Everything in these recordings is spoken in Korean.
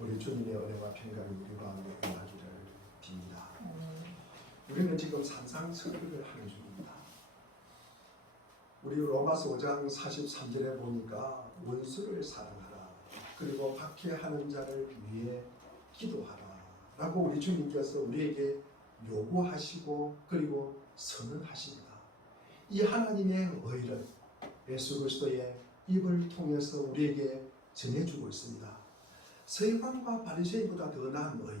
우리 주님의 은혜와 평강이 우리 가운데 임하기를 빕니다. 우리는 지금 산상설교를 하는 중입니다. 우리 로마서 5장 43절에 보니까 원수를 사랑하라, 그리고 박해하는 자를 위해 기도하라 라고 우리 주님께서 우리에게 요구하시고 그리고 선언하십니다. 이 하나님의 의를 예수 그리스도의 입을 통해서 우리에게 전해주고 있습니다. 서기관과 바리새인보다 더 나은 의,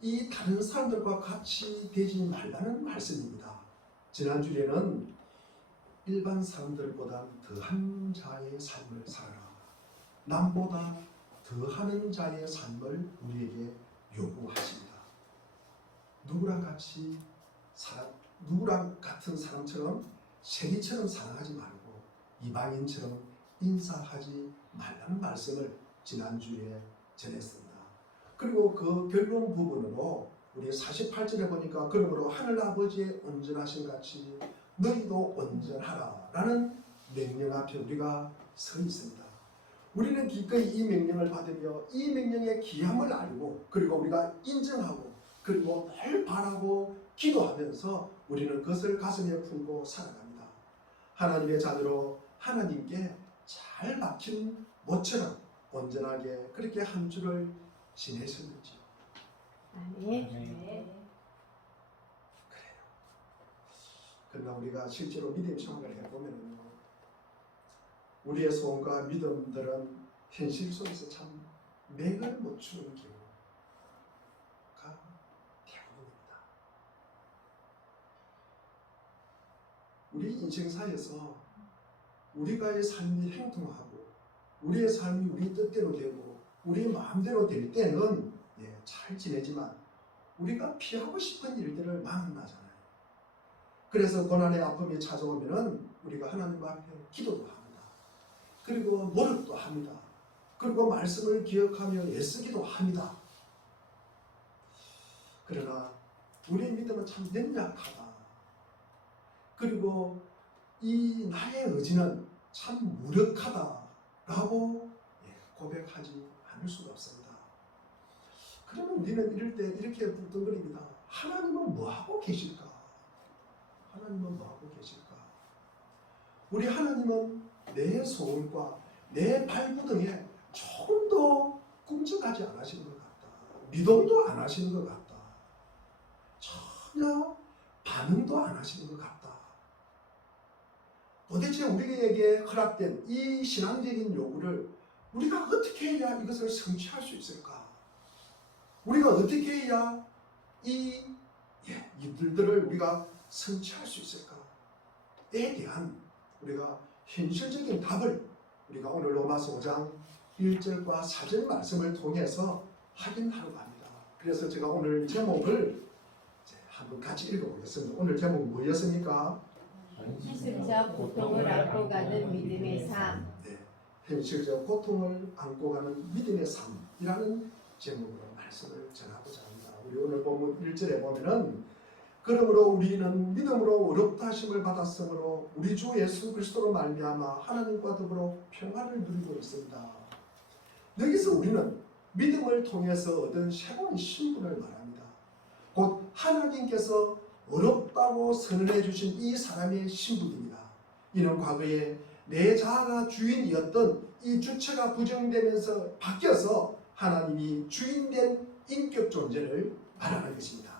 이 다른 사람들과 같이 되지 말라는 말씀입니다. 지난주에는 일반 사람들보다 더한 자의 삶을 살아라, 남보다 더하는 자의 삶을 우리에게 요구하십니다. 누구랑 같은 사람처럼 세리처럼 사랑하지 말고 이방인처럼 인사하지 말라는 말씀을 지난주에 전했습니다. 그리고 그 결론 부분으로 우리 48절에 보니까 그러므로 하늘아버지의 온전하신 같이 너희도 온전하라 라는 명령 앞에 우리가 서 있습니다. 우리는 기꺼이 이 명령을 받으며 이 명령의 귀함을 알고 그리고 우리가 인정하고 그리고 늘 바라고 기도하면서 우리는 그것을 가슴에 품고 살아갑니다. 하나님의 자녀로 하나님께 잘 막힌 모처럼 온전하게 그렇게 한 주를 지내셨는지. 아멘. 그래요. 그러나 우리가 실제로 믿음 생활을 해보면 우리의 소원과 믿음들은 현실 속에서 참 맥을 못 추는 경우가 대부분입니다. 우리 인생사에서 우리가의 삶이 행동하고 우리의 삶이 우리 뜻대로 되고 우리 마음대로 될 때는 잘 지내지만 우리가 피하고 싶은 일들을 만나잖아요. 그래서 고난의 아픔이 찾아오면은 우리가 하나님 앞에 기도도 합니다. 그리고 노력도 합니다. 그리고 말씀을 기억하며 애쓰기도 합니다. 그러나 우리의 믿음은 참 연약하다. 그리고 이 나의 의지는 참 무력하다라고 고백하지 않을 수가 없습니다. 그러면 우리는 이럴 때 이렇게 뚱뚱거립니다. 하나님은 뭐하고 계실까? 하나님은 뭐하고 계실까? 우리 하나님은 내 소원과 내 발부등에 조금도 꿈쩍하지 않으시는 것 같다. 미동도 안 하시는 것 같다. 전혀 반응도 안 하시는 것 같다. 도대체 우리에게 허락된 이 신앙적인 요구를 우리가 어떻게 해야 이것을 성취할 수 있을까? 우리가 어떻게 해야 이들을 우리가 성취할 수 있을까에 대한 우리가 현실적인 답을 우리가 오늘 로마서 5장 1절과 4절 말씀을 통해서 확인하려고 합니다. 그래서 제가 오늘 제목을 한번 같이 읽어보겠습니다. 오늘 제목 뭐였습니까? 현실적 고통을 안고 가는 믿음의 삶. 현실적 고통을 안고 가는 믿음의 삶이라는 제목으로 말씀을 전하고자 합니다. 우리 오늘 본문 1절에 보면은 그러므로 우리는 믿음으로 어렵다 하심을 받았으므로 우리 주 예수 그리스도로 말미암아 하나님과 더불어 평화를 누리고 있습니다. 여기서 우리는 믿음을 통해서 얻은 새로운 신분을 말합니다. 곧 하나님께서 어렵다고 선언해 주신 이 사람의 신분입니다. 이는 과거에 내 자아가 주인이었던 이 주체가 부정되면서 바뀌어서 하나님이 주인된 인격 존재를 말하는 것입니다.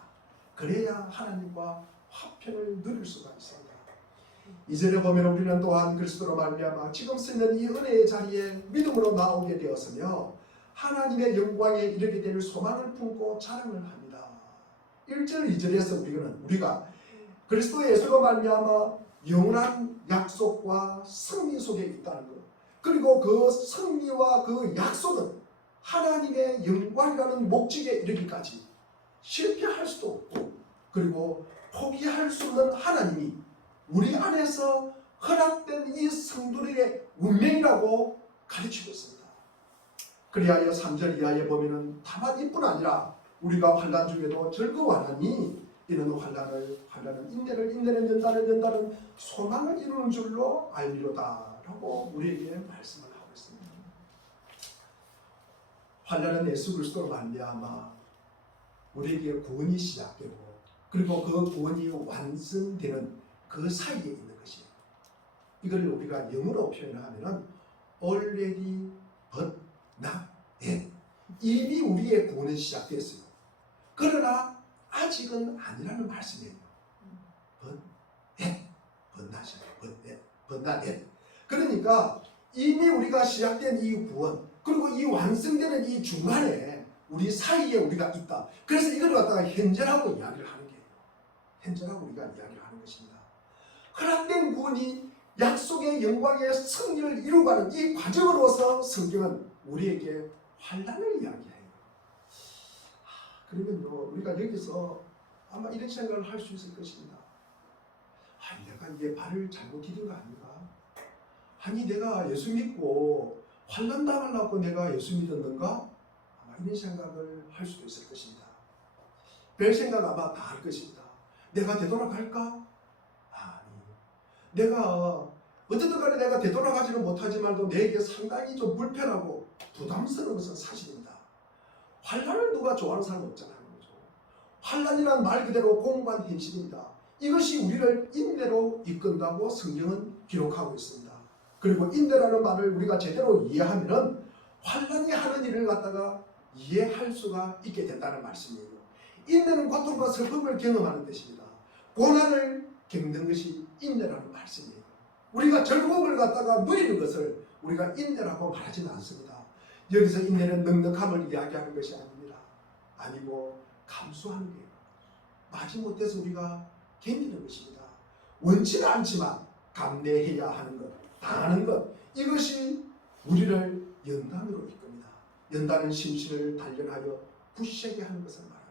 그래야 하나님과 화평을 누릴 수가 있습니다. 이절에 보면 우리는 또한 그리스도로 말미암아 지금 쓰는 이 은혜의 자리에 믿음으로 나오게 되었으며 하나님의 영광에 이르게 될 소망을 품고 자랑을 합니다. 1절 2절에서 우리가 그리스도 예수로 말미암아 영원한 약속과 승리 속에 있다는 것, 그리고 그 승리와 그 약속은 하나님의 영광이라는 목적에 이르기까지 실패할 수도 없고 그리고 포기할 수 없는 하나님이 우리 안에서 허락된 이 성도들의 운명이라고 가르치고 있습니다. 그리하여 3절 이하에 보면은 다만 이뿐 아니라 우리가 환난 중에도 즐거워하나니 이는 환난은 인내는 연단은 소망을 이루는 줄로 알미로다 라고 우리에게 말씀을 하고 있습니다. 환난은 예수 그리스도로 말미암아 우리에게 구원이 시작되고 그리고 그 구원이 완성되는 그 사이에 있는 것이에요. 이걸 우리가 영어로 표현하면은 already but not yet. 이미 우리의 구원은 시작됐어요. 그러나 아직은 아니라는 말씀이에요. but yet, but not yet. 그러니까 이미 우리가 시작된 이 구원 그리고 이 완성되는 이 중간에 우리 사이에 우리가 있다. 그래서 이걸 갖다가 현재라고 이야기를 하는 거예요. 현재라고 우리가 이야기를 하는 것입니다. 허락된 구원이 약속의 영광의 승리를 이루가는 이 과정으로서 성경은 우리에게 환난을 이야기해요. 그러면요, 우리가 여기서 아마 이런 생각을 할 수 있을 것입니다. 아니, 내가 이게 발을 잘못 디딘 거 아닌가? 아니, 내가 예수 믿고 환난 당하려고 내가 예수 믿었는가? 아마 이런 생각을 할 수도 있을 것입니다. 별 생각 아마 다 할 것입니다. 내가 되돌아갈까? 내가 어쨌든 간에 내가 되돌아가지는 못하지만도 내게 상당히 좀 불편하고 부담스러운 것은 사실입니다. 환난을 누가 좋아하는 사람 없잖아요. 환난이란 말 그대로 공고한 현실입니다. 이것이 우리를 인내로 이끈다고 성경은 기록하고 있습니다. 그리고 인내라는 말을 우리가 제대로 이해하면은 환난이 하는 일을 갖다가 이해할 수가 있게 된다는 말씀이에요. 인내는 고통과 슬픔을 경험하는 뜻입니다. 고난을 겪는 것이 인내라는 말씀이에요. 우리가 즐거움을 갖다가 누리는 것을 우리가 인내라고 말하지는 않습니다. 여기서 인내는 넉넉함을 이야기하는 것이 아닙니다. 아니고 감수하는 거예요. 마지못해서 우리가 견디는 것입니다. 원치는 않지만 감내해야 하는 것, 당하는 것, 이것이 우리를 연단으로 이끕니다. 연단은 심신을 단련하여 부시하게 하는 것을 말합니다.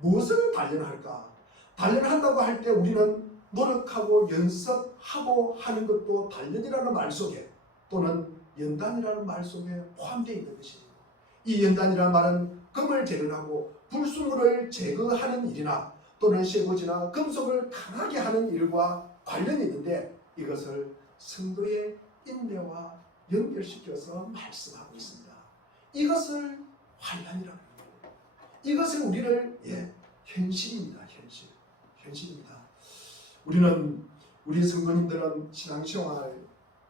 무엇을 단련할까? 단련한다고 할 때 우리는 노력하고 연습하고 하는 것도 단련이라는 말 속에 또는 연단이라는 말 속에 포함되어 있는 것입니다. 이 연단이라는 말은 금을 재련하고 불순물을 제거하는 일이나 또는 쇠고지나 금속을 강하게 하는 일과 관련이 있는데 이것을 성도의 인내와 연결시켜서 말씀하고 있습니다. 이것을 환난이라고 합니다. 이것을 우리를 현실입니다. 현실입니다. 우리 성도님들은 신앙생활,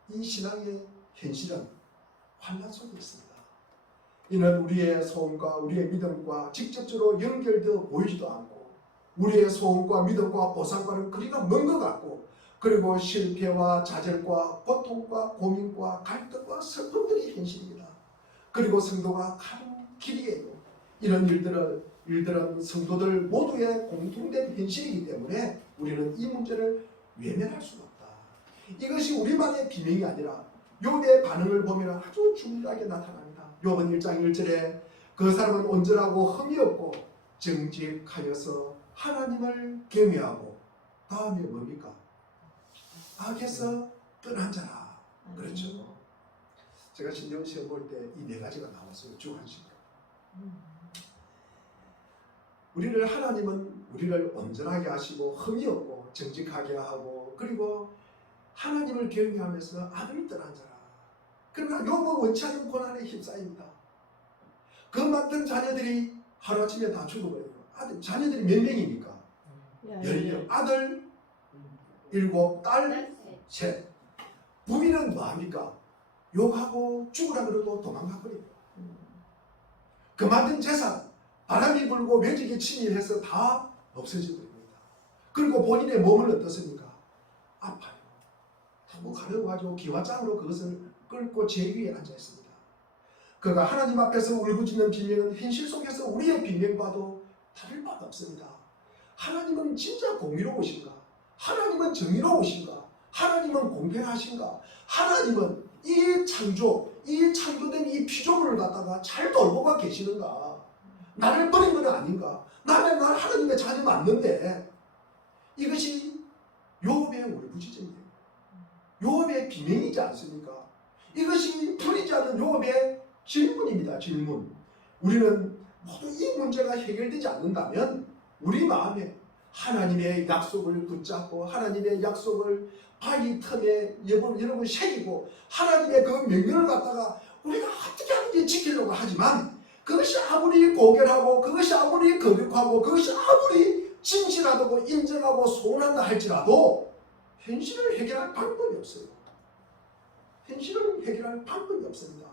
이 신앙의 현실은 환난 속에 있습니다. 이는 우리의 소원과 우리의 믿음과 직접적으로 연결되어 보이지도 않고 우리의 소원과 믿음과 보상과는 거리가 먼 것 같고 그리고 실패와 좌절과 고통과 고민과 갈등과 슬픔들이 현실입니다. 그리고 성도가 가는 길이에요. 이런 일들은 성도들 모두의 공통된 현실이기 때문에 우리는 이 문제를 외면할 수가 없다. 이것이 우리만의 비명이 아니라 욥의 반응을 보면 아주 중요하게 나타납니다. 욥은 1장 1절에 그 사람은 온전하고 흠이 없고 정직하여서 하나님을 경외하고 다음에 뭡니까? 악에서 떠난 자라. 그렇죠. 제가 신경 시험 볼 때 이 네 가지가 나왔어요. 주관식. 하나님은 우리를 온전하게 하시고 흠이 없고 정직하게 하고 그리고 하나님을 경외하면서 악을 떠난 자라. 그러나 욥은 원치 않는 고난에 휩싸입니다. 그 많던 자녀들이 하루아침에 다 죽어버려요. 자녀들이 몇 명입니까? 10명. 아들 7, 딸 3. 부인은 뭐합니까? 욕하고 죽으라 그러고 도망가 버려요. 그 만든 재산 바람이 불고 매직이 침입해서 다 없어져 버립니다. 그리고 본인의 몸은 어떻습니까? 아파요. 너무 가려워가지고 기와장으로 그것을 끌고 제 위에 앉아 있습니다. 그가 하나님 앞에서 울부짖는 비명은 현실 속에서 우리의 비명과도 다를 바가 없습니다. 하나님은 진짜 공의로우신가? 하나님은 정의로우신가? 하나님은 공평하신가? 하나님은 이 창조된 이 피조물을 갖다가 잘 돌보고 계시는가? 나를 버린 건 아닌가? 나는 하나님의 자녀 맞는데 이것이 욥의 울부짖음이에요. 욥의 비명이지 않습니까? 이것이 풀리지 않은 욥의 질문입니다. 질문. 우리는 모두 이 문제가 해결되지 않는다면 우리 마음에 하나님의 약속을 붙잡고 하나님의 약속을 바위 틈에 여러분 새기고 하나님의 그 명령을 갖다가 우리가 어떻게 하든지 지키려고 하지만 그것이 아무리 고결하고 그것이 아무리 거룩하고 그것이 아무리 진실하다고 인정하고 소원한다 할지라도 현실을 해결할 방법이 없어요. 현실을 해결할 방법이 없습니다.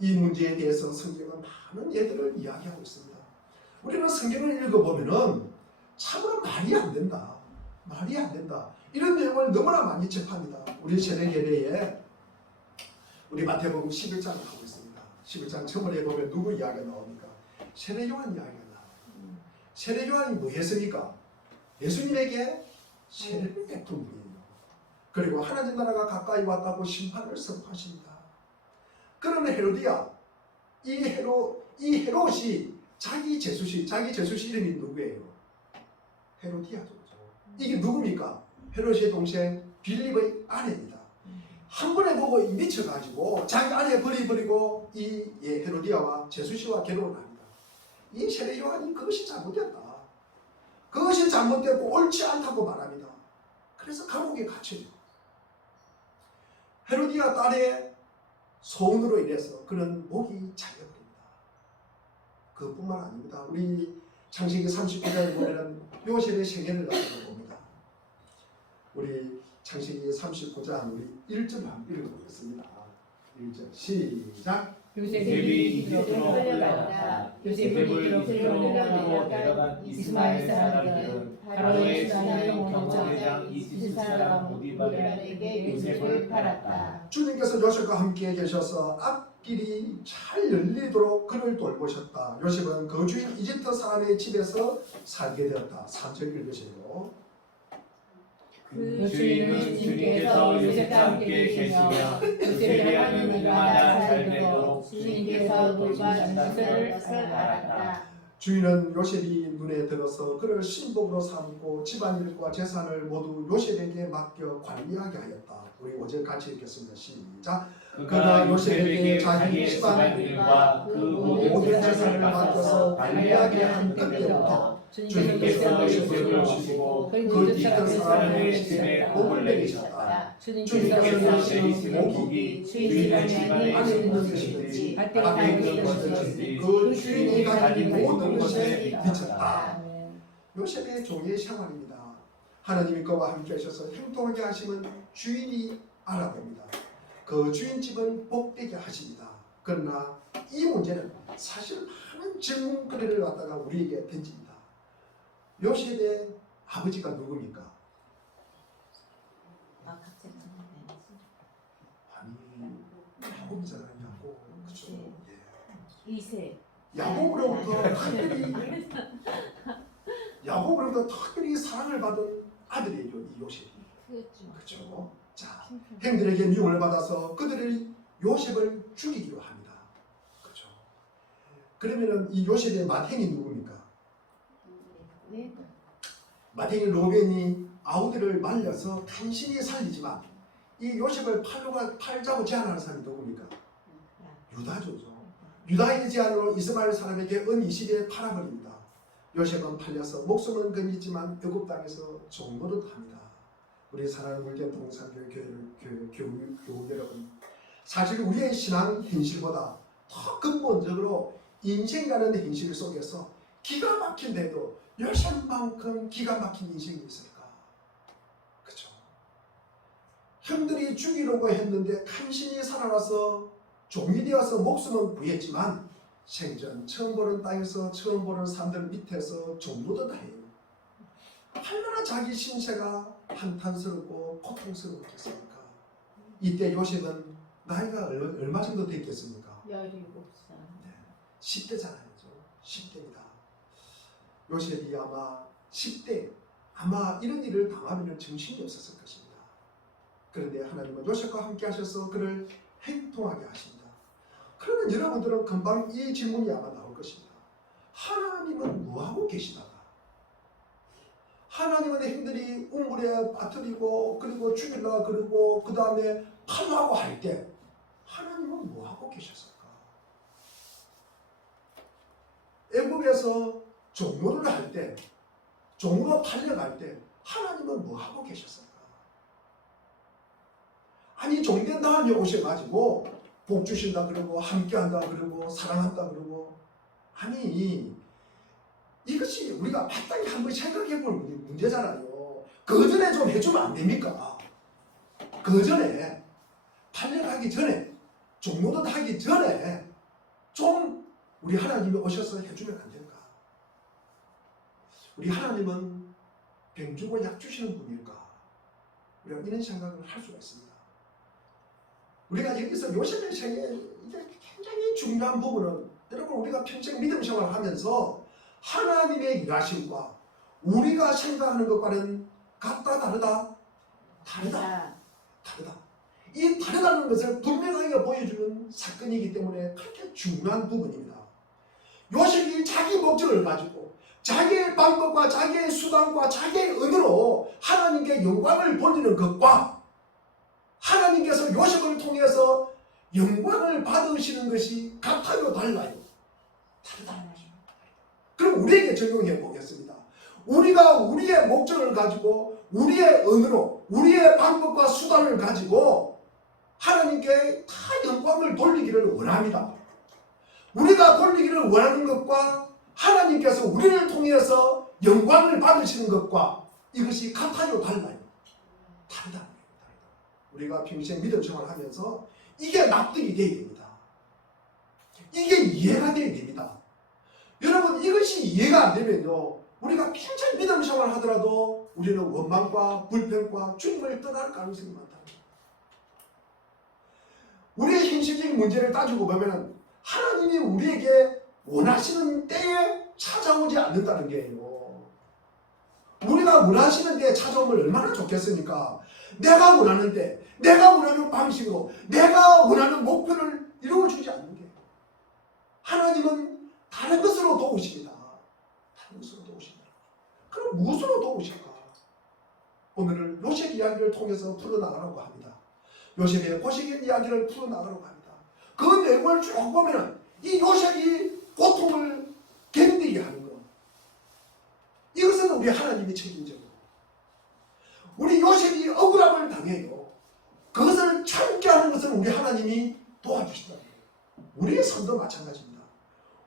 이 문제에 대해서 성경은 많은 예들을 이야기하고 있습니다. 우리는 성경을 읽어보면은 참으로 말이 안 된다. 말이 안 된다. 이런 내용을 너무나 많이 접합니다. 우리 세례 예배에 우리 마태복음 11장을 하고 있습니다. 11장 처음에 보면 누구 이야기가 나옵니까? 세례 요한 이야기가 나와요. 세례 요한이 뭐 했습니까? 예수님에게 세례를 베푼 분이에요. 그리고 하나님 나라가 가까이 왔다고 심판을 선포하십니다. 그러나 헤로디야, 이 헤롯이 자기 제수씨 이름이 누구예요? 헤로디아죠. 이게 누굽니까? 헤롯의 동생 빌립의 아내입니다. 한 번에 보고 미쳐가지고 자기 아내 버리고 이 헤로디아와 제수씨와 결혼을 합니다. 이 세례 요한이 그것이 잘못됐다. 그것이 잘못됐고 옳지 않다고 말합니다. 그래서 감옥에 갇혀요. 헤로디아 딸의 소원으로 인해서 그는 목이 잘려버립니다. 그뿐만 아닙니다. 우리 창세기 39장에 보면은 요셉의 생애를 나타내 봅니다. 우리 창세기 39장 우리 1절 한번 읽어보겠습니다. 1절 시작. 요셉이 이집트로 끌려갔다. 요셉을 이집트로 끌려간 이스마엘 사람들은 바로의 수장인 경호대장 이집트 사람 보디발에게 요셉을 팔았다. 주님께서 요셉과 함께 계셔서 앞길이 잘 열리도록 그를 돌보셨다. 요셉은 그 주인 이집트 사람의 집에서 살게 되었다. 3절 읽으세요. 그 주인은 주님께서 요셉과 함께 계시며 요셉이 하는 일마다 잘 되도록 주님께서 돌봐주시는 것을 알았다. 주인은 요셉이 눈에 들어서 그를 신복으로 삼고 집안일과 재산을 모두 요셉에게 맡겨 관리하게 하였다. 우리 5절 같이 읽겠습니다. 시작. 그가 요셉에게 자기 집안일과 그 모든 재산을 맡겨서 관리하게 한 그때부터 주님께서 요셉을 주시고 그 이집트 사람의 집에 복을 내리셨다. 주님께서 요셉의 복이 주인의 집안에 있는 것이든지 밖에 있는 것이든지 그 주인이 가진 모든 것에 미쳤다. 요셉의 종의 생활입니다. 하나님이 그와 함께 하셔서 행동하게 하시면 주인이 알아봅니다. 그 주인집은 복되게 하십니다. 그러나 이 문제는 사실 많은 질문거리를 갖다가 우리에게 던집니다. 요셉의 아버지가 누굽니까? 아니, 야곱이잖아요. 야곱. 그렇죠. 예. 이세. 야곱으로부터 특별히 사랑을 받은 아들이에요. 이 요셉이. 그렇죠. 자, 형들에게 미움을 받아서 그들이 요셉을 죽이기로 합니다. 그렇죠. 그러면은 이 요셉의 맏형이 누굽니까? 맏형이 로벤이 아우들을 말려서 간신히 살리지만 이 요셉을 팔자고 제안하는 사람이 누굽니까? 유다죠. 유다의 제안으로 이스마엘 사람에게 은 20에 팔아버립니다. 요셉은 팔려서 목숨은 건지지만 애굽 땅에서 종노릇 합니다. 우리 사랑하는 물된 동산교회 교우 여러분, 사실 우리의 신앙 현실보다 더 근본적으로 인생이라는 현실 속에서 기가 막힌데도 요셉만큼 기가 막힌 인생이 있을까? 그렇죠? 형들이 죽이려고 했는데 간신히 살아나서 종이 되어서 목숨은 구했지만 생전 처음 보는 땅에서 처음 보는 사람들 밑에서 종노릇 해요. 얼마나 자기 신세가 한탄스럽고 고통스럽겠습니까? 이때 요셉은 나이가 얼마 정도 됐겠습니까? 17살. 10대잖아요. 10대입니다. 요셉이 아마 10대 아마 이런 일을 당하면 정신이 없었을 것입니다. 그런데 하나님은 요셉과 함께 하셔서 그를 행동하게 하십니다. 그러면 여러분들은 금방 이 질문이 아마 나올 것입니다. 하나님은 뭐하고 계시다가? 하나님은 형들이 우물에 빠뜨리고 그리고 죽이려고 그러고 그 다음에 팔라고 할 때 하나님은 뭐하고 계셨을까? 애굽에서 종로를 할 때 종으로 팔려갈 때 하나님은 뭐하고 계셨을까? 아니 종된 다음에 오셔가지고 복 주신다 그러고 함께한다 그러고 사랑한다 그러고 아니 이것이 우리가 마땅히 한번 생각해 볼 문제잖아요. 그 전에 좀 해주면 안 됩니까? 그 전에 8년 하기 전에 종로도 하기 전에 좀 우리 하나님이 오셔서 해주면 안 될까? 우리 하나님은 병 주고 약 주시는 분일까? 우리가 이런 생각을 할 수가 있습니다. 우리가 여기서 요셉의 생에 이게 굉장히 중요한 부분은 여러분 우리가 평생 믿음 생활을 하면서 하나님의 일하심과 우리가 생각하는 것과는 같다 다르다? 다르다. 이 다르다는 것을 분명하게 보여주는 사건이기 때문에 그렇게 중요한 부분입니다. 요셉이 자기 목적을 가지고 자기의 방법과 자기의 수단과 자기의 은혜로 하나님께 영광을 돌리는 것과 하나님께서 요셉을 통해서 영광을 받으시는 것이 같아요 달라요? 다르다는 거죠. 그럼 우리에게 적용해 보겠습니다. 우리가 우리의 목적을 가지고 우리의 은혜로 우리의 방법과 수단을 가지고 하나님께 다 영광을 돌리기를 원합니다. 우리가 돌리기를 원하는 것과 하나님께서 우리를 통해서 영광을 받으시는 것과 이것이 같아요 달라요? 다르다. 우리가 평생 믿음 생활을 하면서 이게 납득이 되어야 됩니다. 이게 이해가 되어야 됩니다. 여러분 이것이 이해가 안 되면요 우리가 평생 믿음 생활을 하더라도 우리는 원망과 불평과 주님을 떠날 가능성이 많다. 우리의 현실적인 문제를 따지고 보면 하나님이 우리에게 원하시는 때에 찾아오지 않는다는 게요. 우리가 원하시는 때에 찾아오면 얼마나 좋겠습니까? 내가 원하는 때, 내가 원하는 방식으로, 내가 원하는 목표를 이루어주지 않는 게 하나님은 다른 것으로 도우십니다. 다른 것으로 도우십니다. 그럼 무엇으로 도우실까? 오늘은 요셉 이야기를 통해서 풀어나가려고 합니다. 요셉의 고생의 이야기를 풀어나가려고 합니다. 그 내용을 쭉 보면 이 요셉이 고통을 견디게 하는 것, 이것은 우리 하나님이 책임져요. 우리 요셉이 억울함을 당해요. 그것을 참게 하는 것은 우리 하나님이 도와주신다. 우리의 삶도 마찬가지입니다.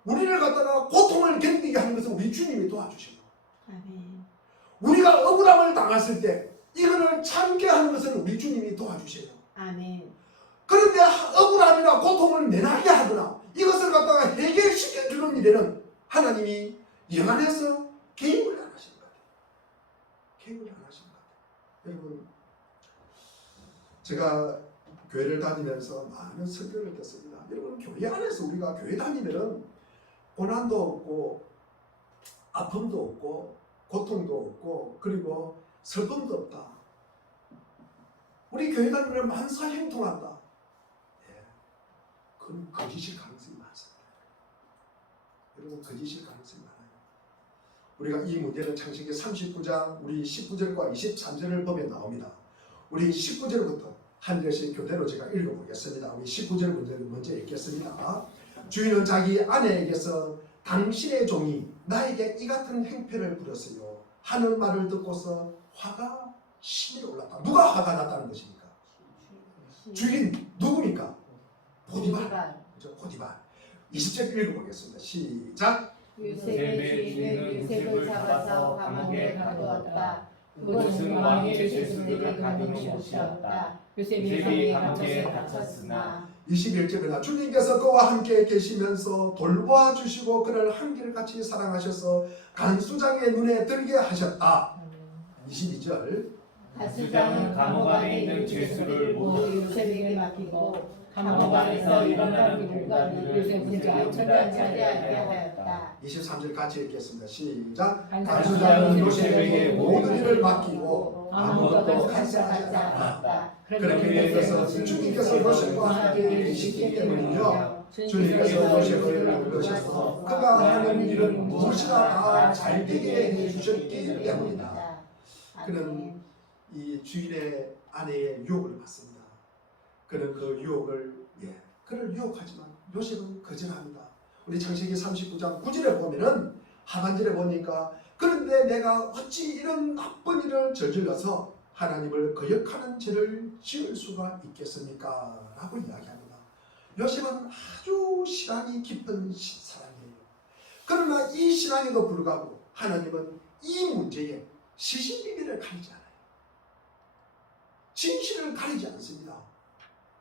우리를 갖다가 고통을 견디게 하는 것은 우리 주님이 도와주셔요. 아멘. 우리가 억울함을 당했을 때 이거를 참게 하는 것은 우리 주님이 도와주셔요. 아멘. 그런데 억울함이나 고통을 면하게 하거나 이것을 갖다가 해결시켜주는 일에는 하나님이 영안에서 개입을 안 하시는 것 같아요. 개입을 안 하시는 것 같아요. 여러분, 제가 교회를 다니면서 많은 설교를 듣습니다. 여러분, 교회 안에서 우리가 교회 다니면은 고난도 없고 아픔도 없고 고통도 없고 그리고 슬픔도 없다. 우리 교회 다니면 만사 형통한다. 예, 그건 거짓일 가능성이 많습니다. 여러분, 거짓일 가능성이 많아요. 우리가 이 문제는 창세기 39장 우리 19절과 23절을 보면 나옵니다. 우리 19절부터 한 절씩 교대로 제가 읽어보겠습니다. 우리 19절 문제를 먼저 읽겠습니다. 주인은 자기 아내에게서 당신의 종이 나에게 이 같은 행패를 부렸어요 하는 말을 듣고서 화가 심히 올랐다. 누가 화가 났다는 것입니까? 주인 누굽니까? 보디발. 그죠? 보디발. 20절 읽어보겠습니다. 시작. 요셉의 주인은 요셉을 잡아서 감옥에 가두었다. 그곳은 왕의 죄수들이 가는 곳이었다. 요셉이 감옥에 갇혔으나 21절이나 주님께서 그와 함께 계시면서 돌봐주시고 그를 한결같이 사랑하셔서 간수장의 눈에 들게 하셨다. 22절. 간수장은 감옥 안에 있는 죄수를 모두 요셉에게 맡기고 감옥 안에서 일어나는 일과 요셉을 처리하게 하였다. 23절 같이 읽겠습니다. 시작. 간수장은 요셉에게 모든 일을 맡기고 아무것도 간섭하지 않았다. 그렇게 되어서 주님께서 요셉과 함께 계시기 때문이요 주님께서 요셉을 부르셔서 그가 하는 일은 무엇이나 다 잘되게 해주셨기 때문이다. 그는 이 주인의 아내의 유혹을 받습니다. 그는 그 유혹을 그를 유혹하지만 요셉은 거절합니다. 우리 창세기 39장 9절에 보면은 하반절에 보니까 그런데 내가 어찌 이런 나쁜 일을 저질러서 하나님을 거역하는 죄를 지을 수가 있겠습니까? 라고 이야기합니다. 요셉은 아주 시간이 깊은 사람이에요. 이 신앙에도 불구하고 하나님은 이 문제에 시신비비를 가리지 않아요. 진실을 가리지 않습니다.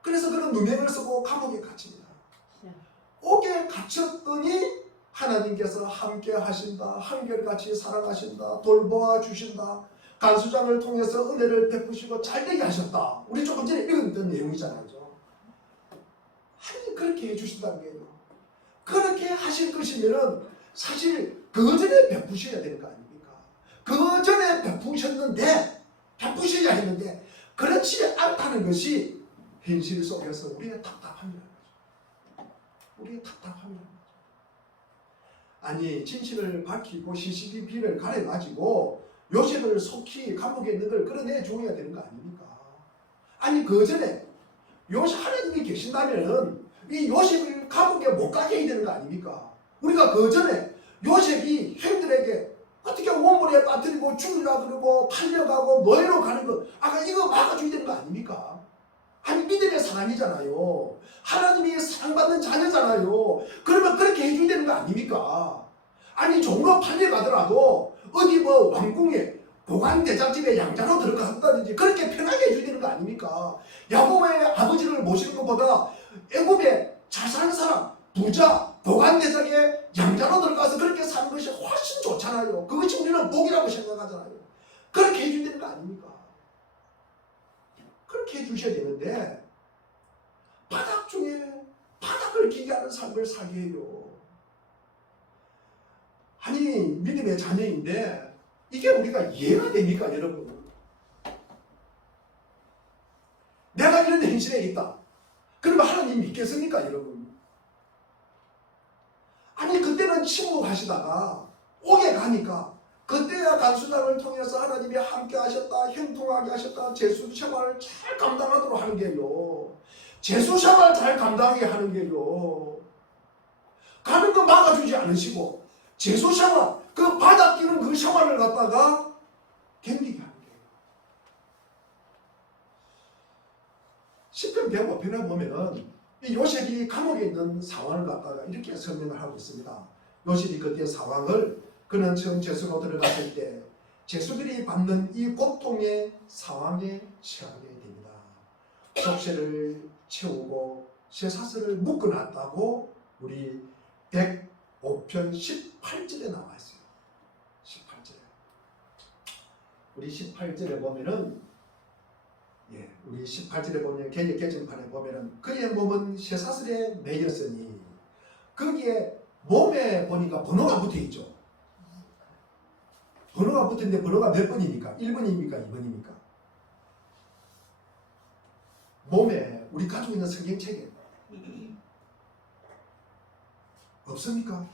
그래서 그는 누명을 쓰고 감옥에 갇힙니다. 옥에 갇혔더니 하나님께서 함께 하신다, 한결같이 사랑하신다, 돌보아 주신다, 간수장을 통해서 은혜를 베푸시고 잘되게 하셨다. 우리 조금 전에 읽었던 내용이잖아요. 하나님 그렇게 해주신다는 거예요. 그렇게 하실 것이면은 사실 그 전에 베푸셔야 되는 거 아닙니까? 그 전에 베푸셔야 했는데 그렇지 않다는 것이 현실 속에서 우리의 답답함이라는 거죠. 우리의 답답함이라는 거죠. 아니 진실을 밝히고 시시비비를 가려가지고 요셉을 속히 감옥에 있는 걸 끌어내 줘야 되는 거 아닙니까? 아니 그 전에 하나님이 계신다면은 이 요셉을 감옥에 못 가게 해야 되는 거 아닙니까? 우리가 그 전에 요셉이 형들에게 어떻게 원물에 빠뜨리고 죽으라 그러고 팔려가고 노예로 가는 거 아까 이거 막아줘야 되는 거 아닙니까? 아니 믿음의 사람이잖아요. 하나님이 사랑받는 자녀잖아요. 그러면 그렇게 해줘야 되는 거 아닙니까? 아니 종로 팔려가더라도 어디 뭐 왕궁에 보관 대작집에 양자로 들어갔다든지 그렇게 편하게 해줘야 되는 거 아닙니까? 야곱의 아버지를 모시는 것보다 애굽에 잘 사는 사람 부자 보관 대작에 양자로 들어가서 그렇게 사는 것이 훨씬 좋잖아요. 그것이 우리는 복이라고 생각하잖아요. 그렇게 해줘야 되는 거 아닙니까? 그렇게 해주셔야 되는데 바닥 중에 바닥을 기게 하는 삶을 살게 해요. 아니 믿음의 자녀인데 이게 우리가 이해가 됩니까 여러분? 내가 이런 현실에 있다. 그러면 하나님 믿겠습니까 여러분? 아니 그때는 침묵하시다가 옥에 가니까 그때야 간수장을 통해서 하나님이 함께 하셨다, 형통하게 하셨다, 제수 생활을 잘 감당하도록 하는 게요. 제수 생활 잘 감당하게 하는 게요. 가는 거 막아주지 않으시고 제수 생활, 그 바닥 끼는 그 생활을 갖다가 견디게 하는 게요. 시편 105편에 보면은 이 요셉이 감옥에 있는 상황을 갖다가 이렇게 설명을 하고 있습니다. 요셉이 그때 상황을 그는 처음 제수로 들어갔을 때 제수들이 받는 이 고통의 상황에 처하게 됩니다. 족쇄를 채우고 쇠사슬을 묶어놨다고 우리 105편 18절에 나와 있어요. 18절에. 우리 18절에 보면은 우리 18절에 보면 개정판에 보면은 그의 몸은 쇠사슬에 매였으니 거기에 몸에 보니까 번호가 붙어있죠. 번호가 붙었는데 번호가 몇 번입니까? 1번입니까? 2번입니까? 몸에 우리 가지고 있는 성경책에 없습니까?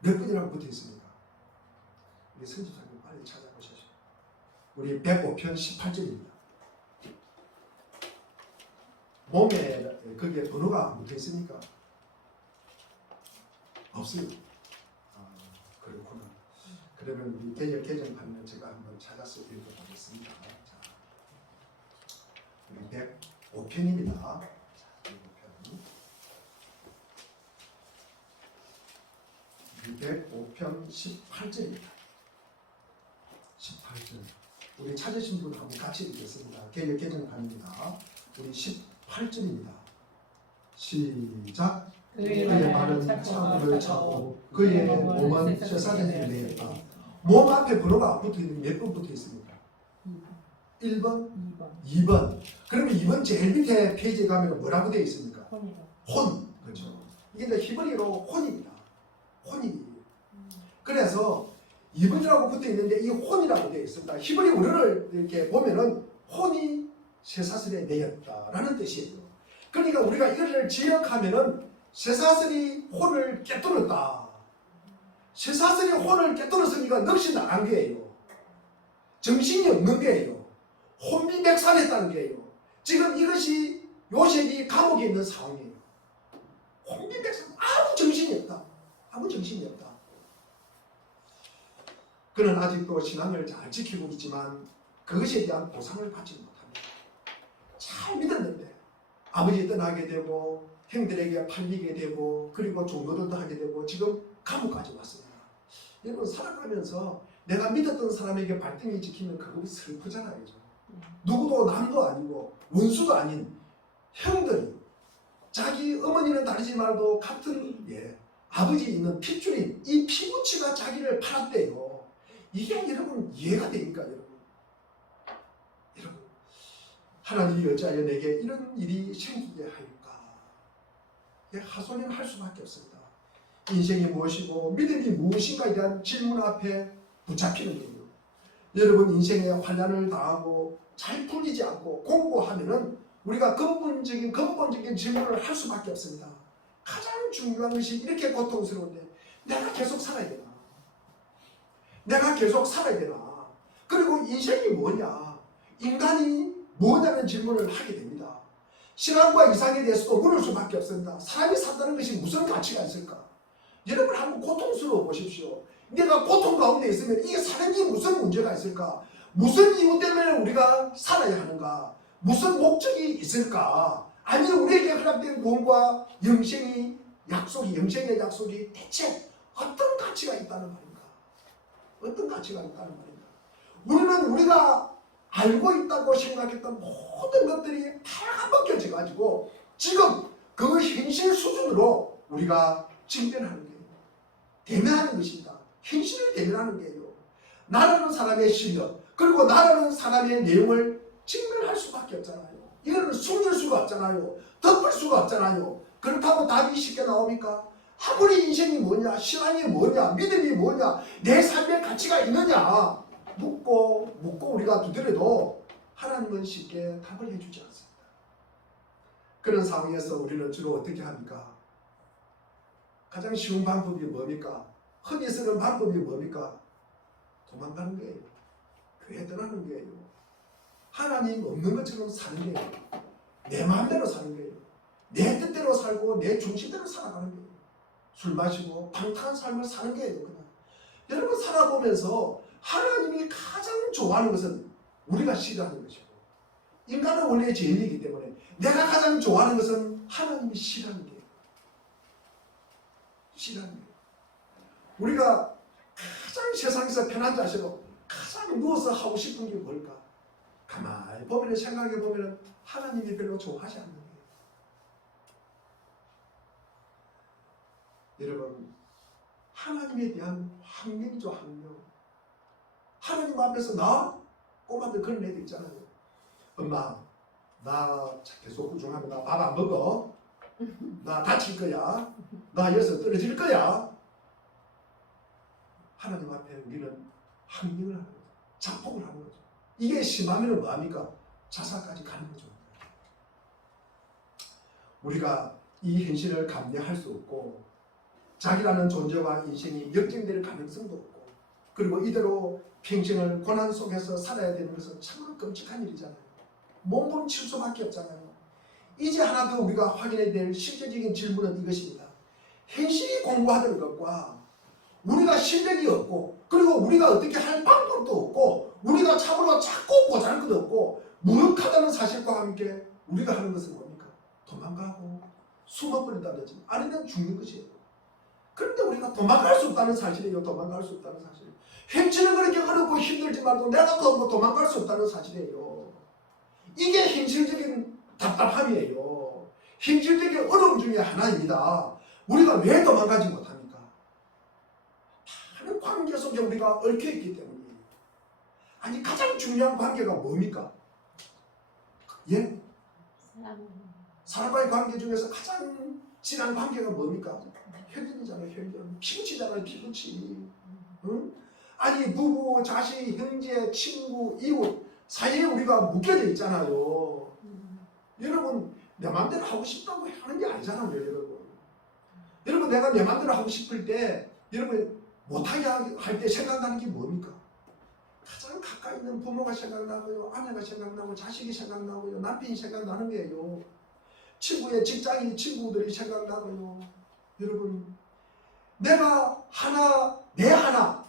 몇 번이라고 붙어있습니까? 우리 선지자님 빨리 찾아보셔야죠. 우리 105편 18절입니다. 몸에 거기에 번호가 붙어있습니까? 없습니다. 그렇구나. 그러면 우리 개정판을 제가 한번 찾아서 읽어보겠습니다. 자, 우리 105편입니다. 자, 105편 18절입니다. 18절. 우리 찾으신 분 한번 같이 읽겠습니다. 개정판입니다. 우리 18절입니다. 시작. 그의 말은 창고를 찾고 그의 몸은 쇠사슬에 매였다. 몸 앞에 번호가 붙어있는 몇 번 붙어있습니까? 1번? 2번. 그러면 2번 제일 밑에 페이지에 가면 뭐라고 되어 있습니까? 혼. 그렇죠. 이게 이제 히브리어로 혼입니다. 혼이. 그래서 2번이라고 붙어있는데 이 혼이라고 되어 있습니다. 히브리어를 이렇게 보면은 혼이 쇠사슬에 매였다라는 뜻이에요. 그러니까 우리가 이것을 지역하면은 쇠사슬이 혼을 깨뚫었다. 쇠사슬이 혼을 깨뚫었으니까 넋이 나간 거예요. 정신이 없는 거예요. 혼비백산했다는 거예요. 지금 이것이 요셉이 감옥에 있는 상황이에요. 혼비백산, 아무 정신이 없다. 아무 정신이 없다. 그는 아직도 신앙을 잘 지키고 있지만 그것에 대한 보상을 받지 못합니다. 잘 믿었는데 아버지 떠나게 되고 형들에게 팔리게 되고 그리고 종노릇도 하게 되고 지금 감옥까지 왔습니다. 여러분 살아가면서 내가 믿었던 사람에게 발등이 찍히면 그거 슬프잖아요. 누구도 남도 아니고 원수도 아닌 형들이 자기 어머니는 다르지 말도 같은 아버지 있는 핏줄인 이 피부치가 자기를 팔았대요. 이게 여러분 이해가 됩니까 여러분? 여러분 하나님이 어찌하여 내게 이런 일이 생기게 하일까? 하소연 할 수밖에 없습니다. 인생이 무엇이고 믿음이 무엇인가에 대한 질문 앞에 붙잡히는 거예요. 여러분 인생에 환난을 당하고 잘 풀리지 않고 공부하면은 우리가 근본적인 질문을 할 수밖에 없습니다. 가장 중요한 것이 이렇게 고통스러운데 내가 계속 살아야 되나? 내가 계속 살아야 되나? 그리고 인생이 뭐냐? 인간이 뭐냐는 질문을 하게 됩니다. 신앙과 이상에 대해서도 물을 수밖에 없습니다. 사람이 산다는 것이 무슨 가치가 있을까? 여러분 한번 고통스러워 보십시오. 내가 고통 가운데 있으면 이게 사람이 무슨 문제가 있을까? 무슨 이유 때문에 우리가 살아야 하는가? 무슨 목적이 있을까? 아니 우리에게 허락된 구원과 영생의 약속이 대체 어떤 가치가 있다는 말인가? 어떤 가치가 있다는 말인가? 우리는 우리가 알고 있다고 생각했던 모든 것들이 다 벗겨져 가지고 지금 그 현실 수준으로 우리가 직면하는 거예요. 대면하는 것입니다. 현실을 대면하는 거예요. 나라는 사람의 실력 그리고 나라는 사람의 내용을 직면할 수밖에 없잖아요. 이거는 숨길 수가 없잖아요. 덮을 수가 없잖아요. 그렇다고 답이 쉽게 나옵니까? 아무리 인생이 뭐냐, 신앙이 뭐냐, 믿음이 뭐냐, 내 삶의 가치가 있느냐 묻고 우리가 두드려도 하나님은 쉽게 답을 해주지 않습니다. 그런 상황에서 우리는 주로 어떻게 합니까? 가장 쉬운 방법이 뭡니까? 흔히 쓰는 방법이 뭡니까? 도망가는 거예요. 교회 떠나는 거예요. 하나님 없는 것처럼 사는 거예요. 내 마음대로 사는 거예요. 내 뜻대로 살고 내 중심대로 살아가는 거예요. 술 마시고 방탕한 삶을 사는 거예요. 그냥. 여러분 살아보면서 하나님이 가장 좋아하는 것은 우리가 싫어하는 것이고 인간은 원래 죄인이기 때문에 내가 가장 좋아하는 것은 하나님이 싫어하는 거예요. 싫어하는 거예요. 우리가 가장 세상에서 편한 자세로 가장 누워서 하고 싶은 게 뭘까? 가만히 보면 생각해 보면 하나님이 별로 좋아하지 않는 거예요. 여러분 하나님에 대한 환경이죠. 환경. 하나님 앞에서 나 꼬마들 그런 애들 있잖아요. 엄마 나 계속 꾸중하면 나 밥 안 먹어. 나 다칠 거야. 나 여기서 떨어질 거야. 하나님 앞에 우리는 항명을 하는 거죠. 자폭을 하는 거죠. 이게 심하면 뭐합니까? 자살까지 가는 거죠. 우리가 이 현실을 감내할 수 없고 자기라는 존재와 인생이 역전될 가능성도 없고 그리고 이대로 평생을 고난 속에서 살아야 되는 것은 참으로 끔찍한 일이잖아요. 몸부림칠 수밖에 없잖아요. 이제 하나 더 우리가 확인해야 될 실제적인 질문은 이것입니다. 현실이 공부하는 것과 우리가 실력이 없고 그리고 우리가 어떻게 할 방법도 없고 우리가 참으로 자꾸 보잘것도 없고 무력하다는 사실과 함께 우리가 하는 것은 뭡니까? 도망가고 숨어버린다든지 아니면 죽는 것이에요. 그런데 우리가 도망갈 수 없다는 사실이에요. 도망갈 수 없다는 사실. 현실은 그렇게 어렵고 힘들지만도 내가 도망갈 수 없다는 사실이에요. 이게 현실적인 답답함이에요. 현실적인 어려움 중에 하나입니다. 우리가 왜 도망가지 못합니까? 많은 관계 속에 우리가 얽혀있기 때문이에요. 아니 가장 중요한 관계가 뭡니까? 예? 사람과의 관계 중에서 가장 진한 관계가 뭡니까? 혈연이잖아요. 혈연. 피부치잖아요. 피부치. 응? 아니 부부, 자식, 형제, 친구, 이웃 사이에 우리가 묶여져 있잖아요. 여러분 내 마음대로 하고 싶다고 하는 게 아니잖아요. 여러분. 여러분 내가 내 마음대로 하고 싶을 때 여러분 못하게 할 때 생각나는 게 뭡니까? 가장 가까이 있는 부모가 생각나고요. 아내가 생각나고 자식이 생각나고요. 남편이 생각나는 거예요. 친구의 직장인 친구들이 생각나고요. 여러분 내가 내 하나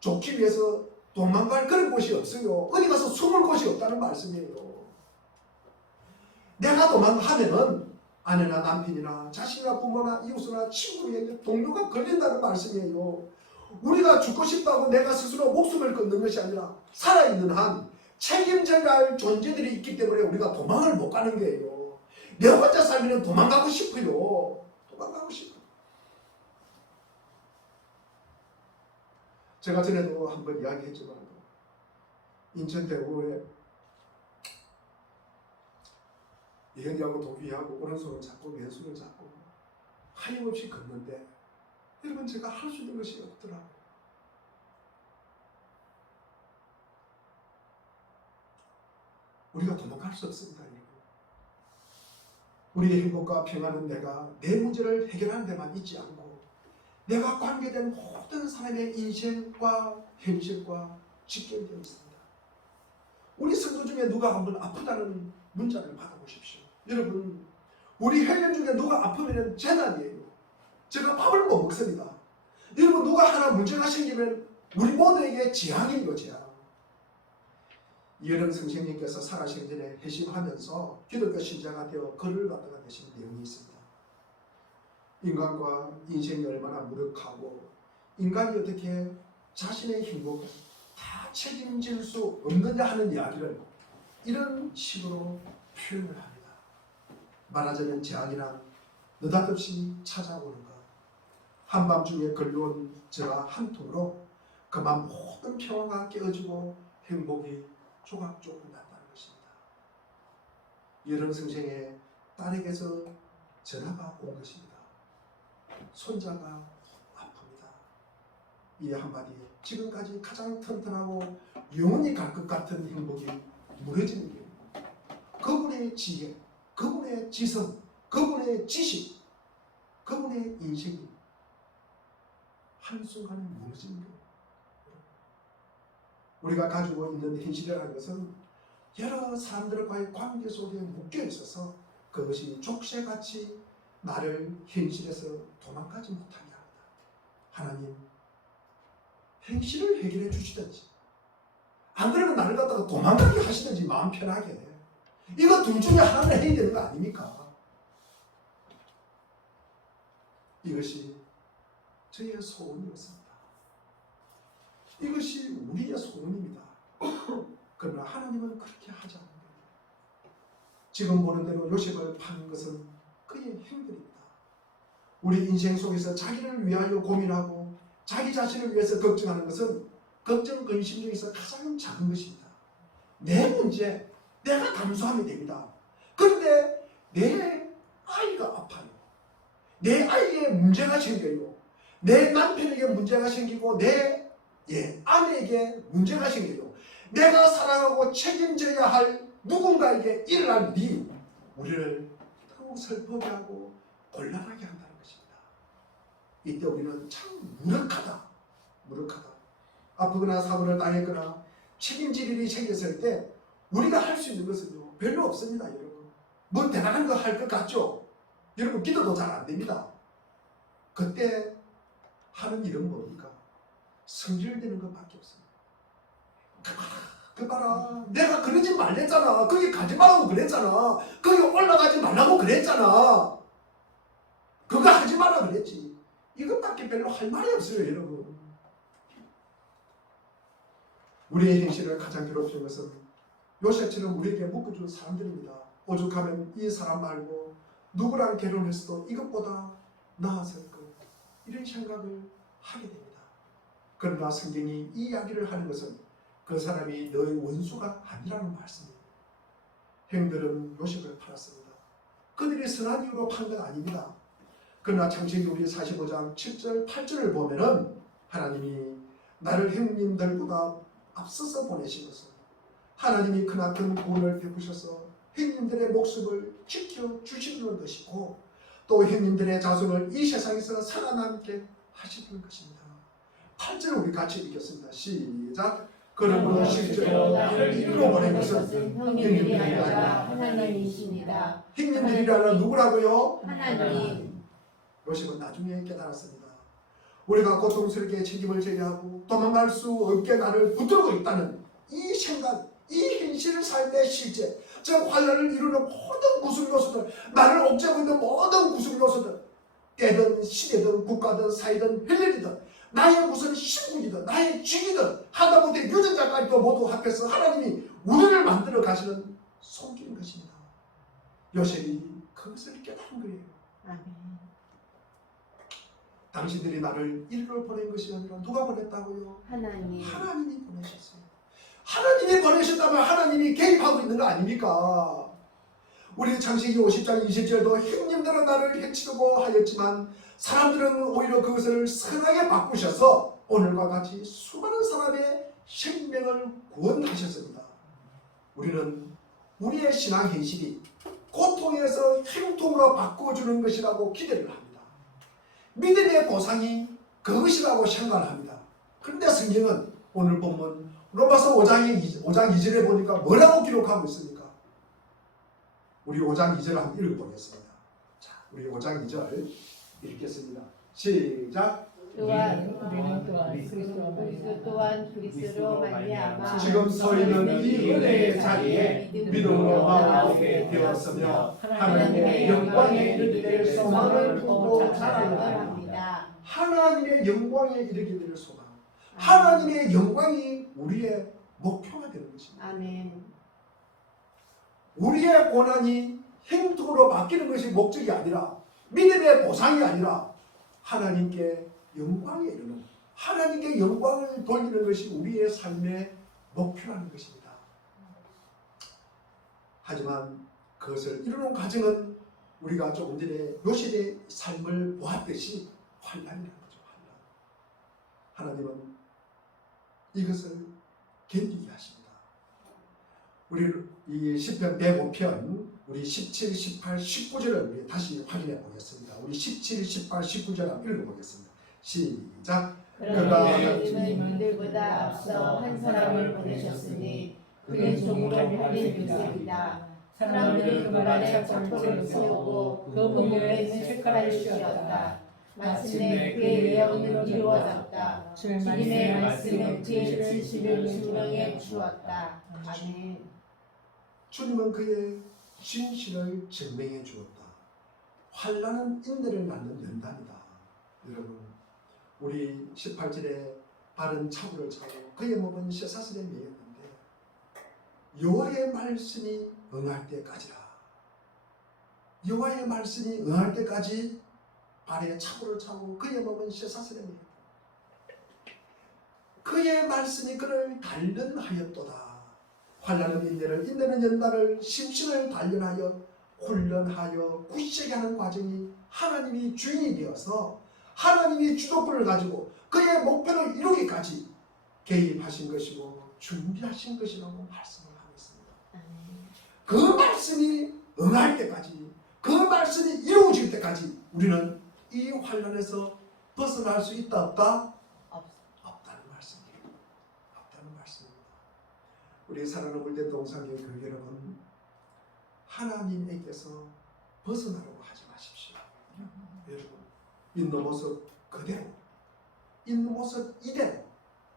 좋기 위해서 도망갈 그런 곳이 없어요. 어디 가서 숨을 곳이 없다는 말씀이에요. 내가 도망하면은 아내나 남편이나 자신이나 부모나 이웃이나 친구에게 동료가 걸린다는 말씀이에요. 우리가 죽고 싶다고 내가 스스로 목숨을 끊는 것이 아니라 살아있는 한 책임져야 할 존재들이 있기 때문에 우리가 도망을 못 가는 거예요. 내 혼자 살면 도망가고 싶어요. 도망가고 싶어요. 제가 전에도 한번 이야기했지만 인천대구에 예언이하고 도귀하고 오른손을 잡고 왼손을 잡고 하염없이 걷는데 여러분 제가 할 수 있는 것이 없더라고요. 우리가 도망갈 수 없습니다. 여러분. 우리의 행복과 평안은 내가 내 문제를 해결하는 데만 있지 않고 내가 관계된 모든 사람의 인생과 현실과 직결되어 있습니다. 우리 성도 중에 누가 한번 아프다는 문자를 받아보십시오. 여러분 우리 회원 중에 누가 아프면 재난이에요. 제가 밥을 못 먹습니다. 여러분 누가 하나 문제가 생기면 우리 모두에게 재앙이에요. 재앙. 이여름 선생님께서 살아가시기 전에 회심하면서 기독교 신자가 되어 글을 갖다가 내신 내용이 있습니다. 인간과 인생이 얼마나 무력하고 인간이 어떻게 자신의 행복을 다 책임질 수 없느냐 하는 이야기를 이런 식으로 표현을 합니다. 말하자면 재앙이란 느닷없이 찾아오는 것. 한밤중에 걸려온 저와 한 통으로 그만 모든 평화가 깨어지고 행복이 조각조각 난다는 것입니다. 여름 선생의 딸에게서 전화가 온 것입니다. 손자가 아픕니다. 이 한마디에 지금까지 가장 튼튼하고 영원히 갈 것 같은 행복이 무너지는 게 그분의 지혜, 그분의 지성, 그분의 지식, 그분의 인생이 한순간에 무너지는 거예요. 우리가 가지고 있는 현실이라는 것은 여러 사람들과의 관계 속에 묶여 있어서 그것이 족쇄같이 나를 현실에서 도망가지 못하게 합니다. 하나님, 현실을 해결해 주시든지 안 그러면 나를 갖다가 도망가게 하시든지 마음 편하게. 이거 둘 중에 하나를 해야 되는 거 아닙니까? 이것이 저의 소원이었습니다. 이것이 우리의 소원입니다. 그러나 하나님은 그렇게 하지 않는 거예요. 지금 보는 대로 요셉을 파는 것은 그의 행동입니다. 우리 인생 속에서 자기를 위하여 고민하고 자기 자신을 위해서 걱정하는 것은 걱정, 근심 중에서 가장 작은 것입니다. 내 문제, 내가 감수하면 됩니다. 그런데 내 아이가 아파요. 내 아이에 문제가 생겨요. 내 남편에게 문제가 생기고 내 아내에게 문제가 생겨요. 내가 사랑하고 책임져야 할 누군가에게 일어날 일이 우리를 더욱 슬프게 하고 곤란하게 한다는 것입니다. 이때 우리는 참 무력하다. 아프거나 사고를 당했거나 책임질 일이 생겼을 때 우리가 할 수 있는 것은요 별로 없습니다. 여러분 뭐 대단한 거 할 것 같죠? 여러분 기도도 잘 안 됩니다. 그때 하는 일은 뭡니까? 성질되는 것밖에 없습니다. 그 봐라 내가 그러지 말랬잖아. 거기 가지 말라고 그랬잖아. 거기 올라가지 말라고 그랬잖아. 그거 하지 말라 그랬지. 이것밖에 별로 할 말이 없어요. 여러분 우리의 현실을 가장 괴롭히는 것은 요셉처럼 우리에게 묶어준 사람들입니다. 오죽하면 이 사람 말고 누구랑 결혼했어도 이것보다 나았을 것 이런 생각을 하게 됩니다. 그러나 성경이 이 이야기를 하는 것은 그 사람이 너의 원수가 아니라는 말씀입니다. 형들은 요셉을 팔았습니다. 그들이 선한 이유로 판 건 아닙니다. 그러나 창세기 우리 45장 7절 8절을 보면은 하나님이 나를 형님들보다 앞서서 보내신 것은 하나님이 크나큰 구원을 베푸셔서 형님들의 목숨을 지켜주시는 것이고 또 형님들의 자손을 이 세상에서 살아남게 하시는 것입니다. 8절 우리 같이 읽겠습니다. 시작. 그러므로 실제로 나를 이끌어 보낸 것은 형님들이 아니라 하나님이십니다. 형님들이라는 누구라고요? 하나님. 요셉은 나중에 깨달았습니다. 우리가 고통스럽게 책임을 져야 하고 도망갈 수 없게 나를 붙들고 있다는 이 생각, 이 현실을 삶의 실제 저 환란을 이루는 모든 구속 요소들, 나를 옥죄고 있는 모든 구속 요소들, 때든 시대든 국가든 사회든 헬렐이든 나의 무슨 신분이든 나의 직이든 하다못해 유전자까지도 모두 합해서 하나님이 우리를 만들어 가시는 손길인 것입니다. 요셉이 그것을 깨달은 거예요. 아멘. 당신들이 나를 이리로 보낸 것이 아니라 누가 보냈다고요? 하나님. 하나님이 보내셨어요. 하나님이 보내셨다면 하나님이 개입하고 있는 거 아닙니까? 우리 창세기 50장 20절도 형님들은 나를 해치려고 하였지만 사람들은 오히려 그것을 선하게 바꾸셔서 오늘과 같이 수많은 사람의 생명을 구원하셨습니다. 우리는 우리의 신앙 현실이 고통에서 행통으로 바꿔주는 것이라고 기대를 합니다. 믿음의 보상이 그것이라고 생각을 합니다. 그런데 성경은 오늘 본문 로마서 5장 2절에 보니까 뭐라고 기록하고 있습니까? 우리 5장 2절 한번 읽어보겠습니다. 자, 우리 5장 2절 읽겠습니다. 시작. 또한 우리는 또한 그리스도 또한 그리스도로 말미암아 지금 서 있는 이 은혜의 자리에 믿음으로 나오게 되었으며 하나님의 영광에 이르게 될 소망을 보고 자랑을 합니다. 하나님의 영광에 이르게 될 소망, 하나님의 영광이 우리의 목표가 되는 것입니다. 아멘. 우리의 고난이 행동으로 바뀌는 것이 목적이 아니라 믿음의 보상이 아니라 하나님께 영광에 이르는, 하나님께 영광을 돌리는 것이 우리의 삶의 목표라는 것입니다. 하지만 그것을 이루는 과정은 우리가 조금 전에 요셉의 삶을 보았듯이 환난이라는 거죠. 환난. 하나님은 이것을 견디게 하십니다. 우리 이 시편 105편 우리 17, 18, 19절을 우리 다시 확인해 보겠습니다. 우리 17, 18, 19절 한번 읽어보겠습니다. 시작. 그러나 하나님은 이들보다 앞서 한 사람을 보내셨으니 그의 종으로 불린 요셉이다. 사람들이 그 말에 촛불을 세우고 그 목에 있는 숟가락을 씌웠다. 마침내 그의 예언은 이루어졌다. 주님의 말씀은 그의 진실을 증명해 주었다. 아멘. 주님은 그의 진실을 증명해 주었다. 환난은 인내를 낳는 연단이다. 여러분, 우리 18절에 바른 차고를 차고 그의 몸은 쇠사슬에 매였는데 여호와의 말씀이 응할 때까지라. 여호와의 말씀이 응할 때까지 발에 차고를 차고 그의 몸은 쇠사슬에 매였다. 그의 말씀이 그를 단련하였도다. 환난은 인내를, 인내는 연단을, 심신을 단련하여 훈련하여 굳세게 하는 과정이 하나님이 주인이 되어서 하나님이 주도권을 가지고 그의 목표를 이루기까지 개입하신 것이고 준비하신 것이라고 말씀을 하고 있습니다. 그 말씀이 응할 때까지, 그 말씀이 이루어질 때까지 우리는 이 환난에서 벗어날 수 있다 없다? 없다는 말씀입니다. 없다는 말씀입니다. 우리 사랑하는 물된 동상의 교회 여러분, 하나님에게서 벗어나려고 하지 마십시오. 여러분, 있는 모습 그대로, 있는 모습 이대로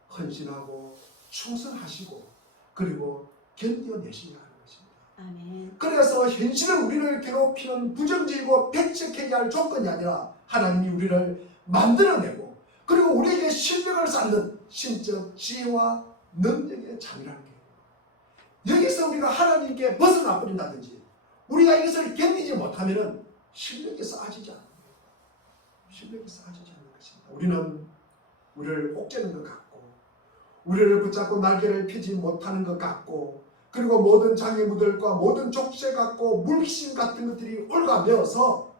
헌신하고 충성하시고 그리고 견뎌내시려 하는 것입니다. 아멘. 그래서 현실은 우리를 괴롭히는 부정적이고 배척해야 할 조건이 아니라 하나님이 우리를 만들어내고 그리고 우리에게 실력을 쌓는 신적 지혜와 능력의 장이라는 게, 여기서 우리가 하나님께 벗어나 버린다든지 우리가 이것을 견디지 못하면 실력이 쌓아지지 않는 거예요. 실력이 쌓아지지 않는 것입니다. 우리는 우리를 옥죄는 것 같고 우리를 붙잡고 날개를 펴지 못하는 것 같고 그리고 모든 장애무들과 모든 족쇄 같고 물귀신 같은 것들이 올가매어서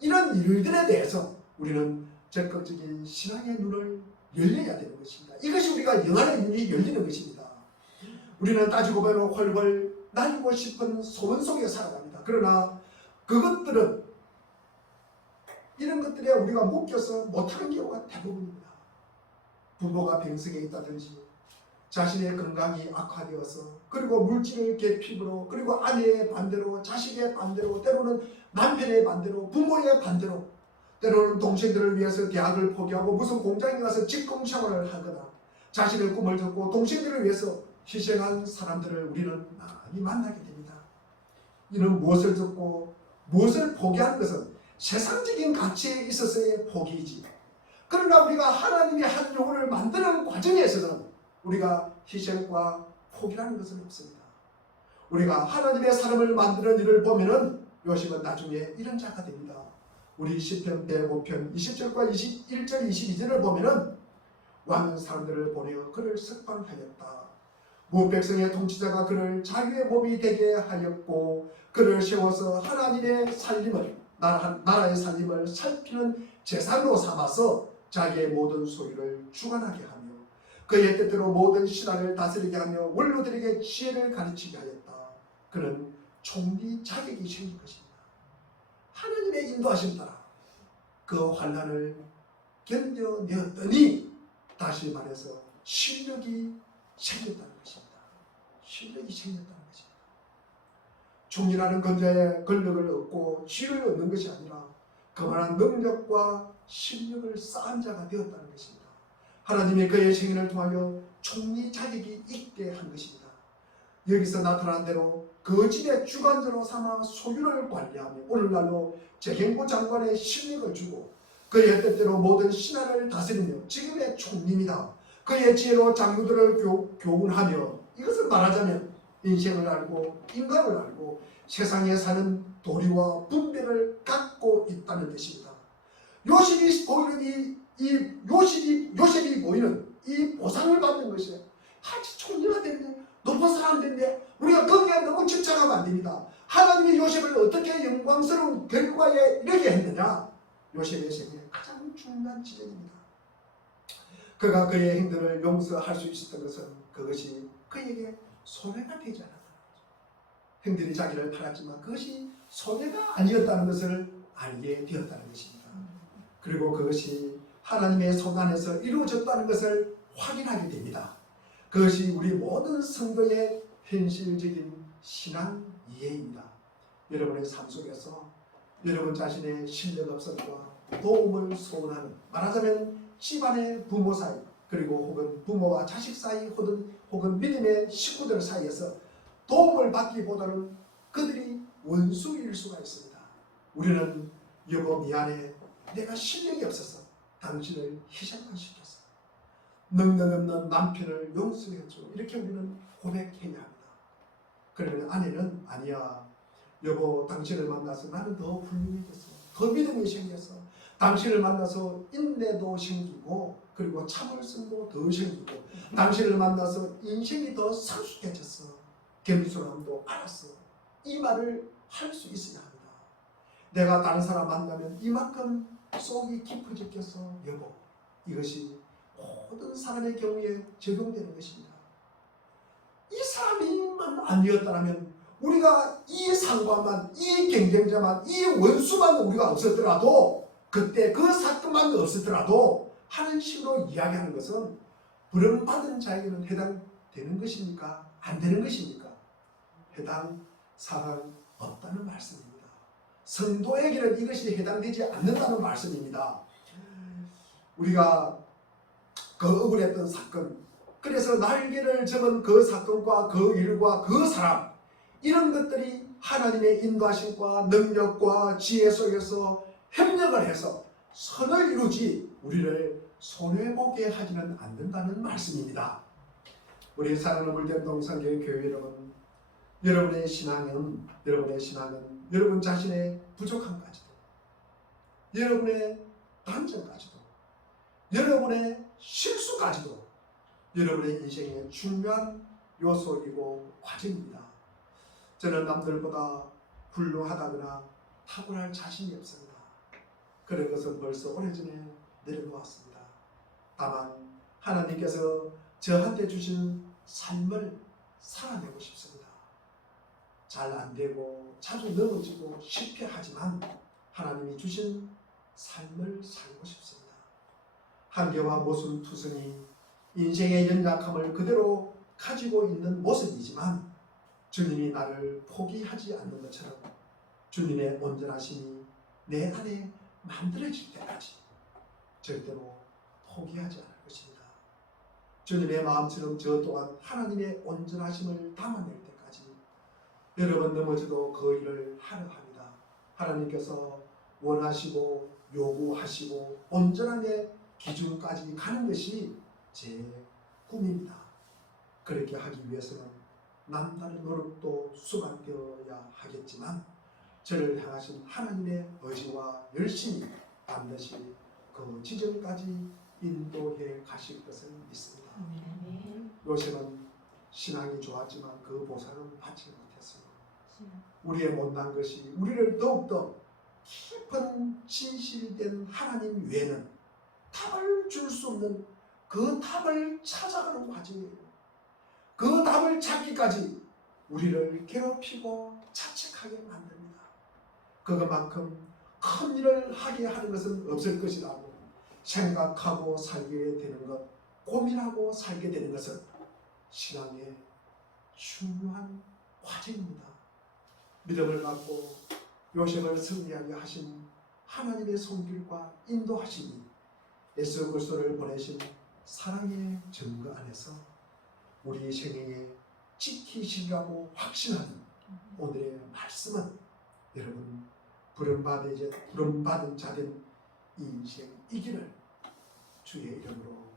이런 일들에 대해서 우리는 적극적인 신앙의 눈을 열려야 되는 것입니다. 이것이 우리가 영안의 눈이 열리는 것입니다. 우리는 따지고 보면 훨훨 날리고 싶은 소문 속에 살아갑니다. 그러나 그것들은 이런 것들에 우리가 묶여서 못하는 경우가 대부분입니다. 부모가 병석에 있다든지 자신의 건강이 악화되어서 그리고 물질을 계핍으로 그리고 아내의 반대로 자식의 반대로 때로는 남편의 반대로 부모의 반대로 때로는 동생들을 위해서 대학을 포기하고 무슨 공장에 가서 직공 생활을 하거나 자신의 꿈을 접고 동생들을 위해서 희생한 사람들을 우리는 많이 만나게 됩니다. 이는 무엇을 듣고 무엇을 포기하는 것은 세상적인 가치에 있어서의 포기이지. 그러나 우리가 하나님의 한 영혼을 만드는 과정에서는 우리가 희생과 포기라는 것은 없습니다. 우리가 하나님의 사람을 만드는 일을 보면은 요셉은 나중에 이런 자가 됩니다. 우리 시편 105편 20절과 21절 22절을 보면은 왕은 사람들을 보내어 그를 석방하였다. 모든 백성의 통치자가 그를 자기의 몸이 되게 하였고 그를 세워서 하나님의 살림을 나라의 살림을 살피는 제사로 삼아서 자기의 모든 소유를 주관하게 하며 그의 뜻대로 모든 신하를 다스리게 하며 원로들에게 지혜를 가르치게 하였다. 그는 총리 자격이 생긴 것입니다. 하나님의 인도하심 따라 그 환난을 견뎌내었더니 다시 말해서 실력이 생겼다는 것입니다. 실력이 생겼다는 것입니다. 총리라는 건자의 권력을 얻고 지위를 얻는 것이 아니라 그만한 능력과 실력을 쌓은 자가 되었다는 것입니다. 하나님이 그의 생애를 통하여 총리 자격이 있게 한 것입니다. 여기서 나타난 대로 그 집의 주관자로 삼아 소유를 관리하며 오늘날로 재경부 장관의 실력을 주고 그의 뜻대로 모든 신하를 다스리며 지금의 총리입니다. 그의 지혜로 장로들을 교훈하며 이것을 말하자면 인생을 알고 인간을 알고 세상에 사는 도리와 분별을 갖고 있다는 뜻입니다. 요셉이 보이는 요셉이 보이는 이 보상을 받는 것이에요. 아직 총리가 됐네. 높은 사람 됐네. 우리가 거기에 너무 집착하면 안 됩니다. 하나님이 요셉을 어떻게 영광스러운 결과에 이르게 했느냐. 요셉의 생애 가장 중요한 지점입니다. 그가 그의 행동을 용서할 수 있었던 것은 그것이 그에게 손해가 되지 않았다는 거죠. 형들이 자기를 팔았지만 그것이 손해가 아니었다는 것을 알게 되었다는 것입니다. 그리고 그것이 하나님의 손 안에서 이루어졌다는 것을 확인하게 됩니다. 그것이 우리 모든 성도의 현실적인 신앙 이해입니다. 여러분의 삶 속에서 여러분 자신의 실력 없음과 도움을 소원하는, 말하자면 집안의 부모 사이, 그리고 혹은 부모와 자식 사이, 혹은 믿음의 식구들 사이에서 도움을 받기보다는 그들이 원수일 수가 있습니다. 우리는 여보 미안해, 내가 실력이 없어서 당신을 희생만 시켰어. 능력 없는 남편을 용서해줘. 이렇게 우리는 고백해야 합니다. 그러면 아내는 아니야. 여보 당신을 만나서 나는 더 훌륭해졌어. 더 믿음이 생겼어. 당신을 만나서 인내도 생기고 그리고 참을성도 더 생기고 당신을 만나서 인생이 더 성숙해졌어. 겸손함도 알았어. 이 말을 할 수 있어야 합니다. 내가 다른 사람 만나면 이만큼 속이 깊어졌겠어. 여보, 이것이 모든 사람의 경우에 적용되는 것입니다. 이 사람이만 아니었다면 우리가 이 상관만, 이 경쟁자만, 이 원수만 우리가 없었더라도, 그때 그 사건만 없었더라도 하는 식으로 이야기하는 것은 부름받은 자에게는 해당되는 것입니까? 안 되는 것입니까? 해당 사항 없다는 말씀입니다. 성도에게는 이것이 해당되지 않는다는 말씀입니다. 우리가 그 억울했던 사건, 그래서 날개를 접은 그 사건과 그 일과 그 사람, 이런 것들이 하나님의 인도하심과 능력과 지혜 속에서 협력을 해서 선을 이루지 우리를 손해보게 하지는 않는다는 말씀입니다. 우리 사랑하는 물된 동산교회 교회 여러분, 여러분의 신앙은 여러분 자신의 부족함까지도, 여러분의 단점까지도, 여러분의 실수까지도 여러분의 인생의 중요한 요소이고 과정입니다. 저는 남들보다 훌륭하다거나 탁월할 자신이 없습니다. 그런 것은 벌써 오래전에 내려놓았습니다. 다만 하나님께서 저한테 주신 삶을 살아내고 싶습니다. 잘 안되고 자주 넘어지고 실패하지만 하나님이 주신 삶을 살고 싶습니다. 한계와 모순투성이 인생의 연약함을 그대로 가지고 있는 모습이지만 주님이 나를 포기하지 않는 것처럼 주님의 온전하심이 내 안에 만들어질 때까지 절대로 포기하지 않을 것입니다. 주님의 마음처럼 저 또한 하나님의 온전하심을 담아낼 때까지 여러분 넘어져도 그 일을 하려 합니다. 하나님께서 원하시고 요구하시고 온전함의 기준까지 가는 것이 제 꿈입니다. 그렇게 하기 위해서는 남다른 노력도 수반되어야 하겠지만 저를 향하신 하나님의 의지와 열심히 반드시 그 지점까지 인도해 가실 것을 믿습니다. 요셉은 신앙이 좋았지만 그 보상은 받지 못했어요. 우리의 못난 것이 우리를 더욱더 깊은 진실된 하나님 외에는 답을 줄 수 없는 그 답을 찾아가는 과정이에요. 그 답을 찾기까지 우리를 괴롭히고 자책하게 만듭니다. 그것만큼 큰 일을 하게 하는 것은 없을 것이라고 생각하고 살게 되는 것, 고민하고 살게 되는 것은 신앙의 중요한 과정입니다. 믿음을 갖고 요셉을 승리하게 하신 하나님의 손길과 인도하심이 예수 그리스도를 보내신 사랑의 증거 안에서 우리 생애에 지키시려고 확신하는 오늘의 말씀은 여러분 부름받은 자된 이 인생이기를 주의 이름으로